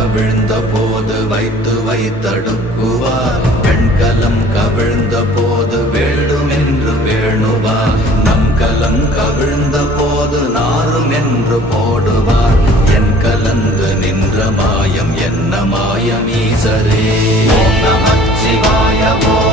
கவிழ்ந்த போது வைத்து வைத்தடுக்குவார். பெண்கலம் கவிழ்ந்த போது வேண்டுமென்று வேணுவார். நம் கலம் கவிழ்ந்த போது நாரும் என்று போடுவார். என் கலந்து நின்ற மாயம் என்ன மாயம் ஈசரே. ஓம் நமச்சிவாய.